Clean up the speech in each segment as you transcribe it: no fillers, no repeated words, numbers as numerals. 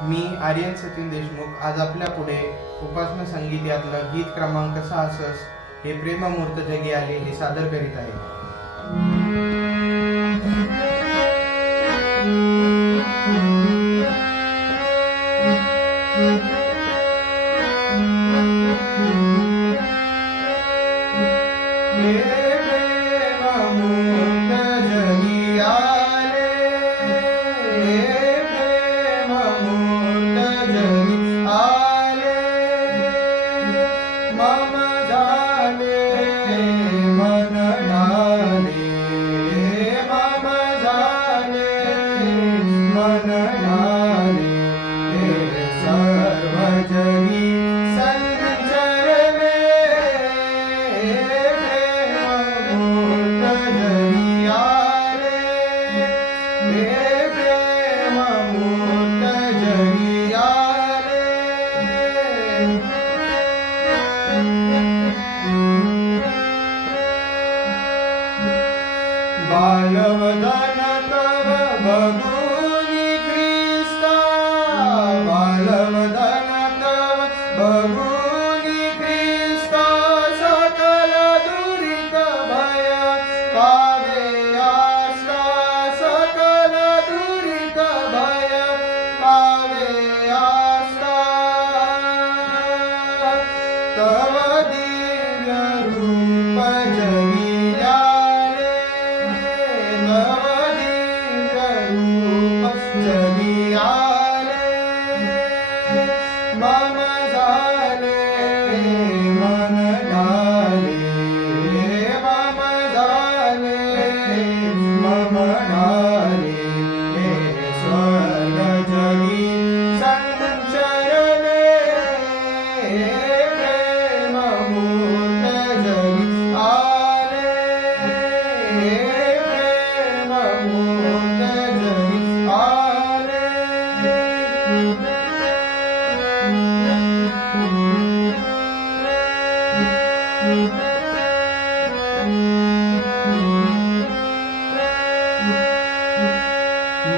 मी आर्यन सचिन देशमुख आज आपल्या पुढे उपासना संगीत यातलं गीत क्रमांक 66 हे प्रेममूर्त जगी आले हे सादर करीत आहे. बालवदन तव बघूनि ख्रिस्ता, बालवदन तव बघूनि ख्रिस्ता, सकल दुरित भय पावे आस्था, सकल दुरित भय पावे आस्था. तव दिव्य रूप जगी जगी आले, मम झाले मन ढाले, मम झाले मम ढाले. स्वर्ग जगी संचरले, प्रेममूर्त जगी आले, प्रेममूर्त जगी आले.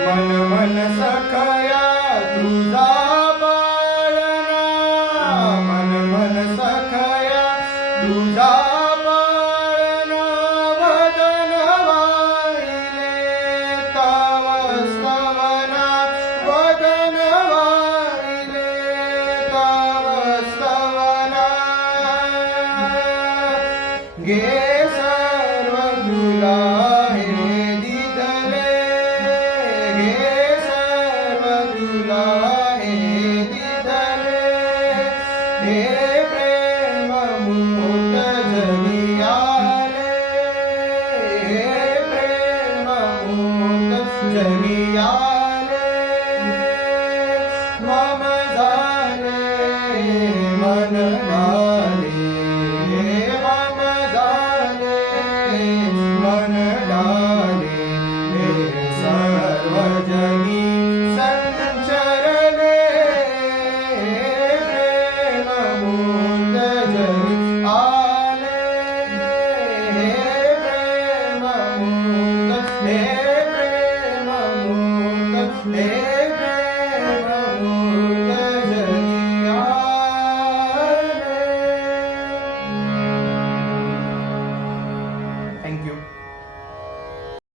मन मन सखया तुझा पाळणा, मन मन सखया तुझा पाळणा, वदन वाहिले तव स्तवना, वदन वाहिले तव स्तवना. गे सर्व तुला हे दिदले, गे सर्व तुला हे दिदले, हे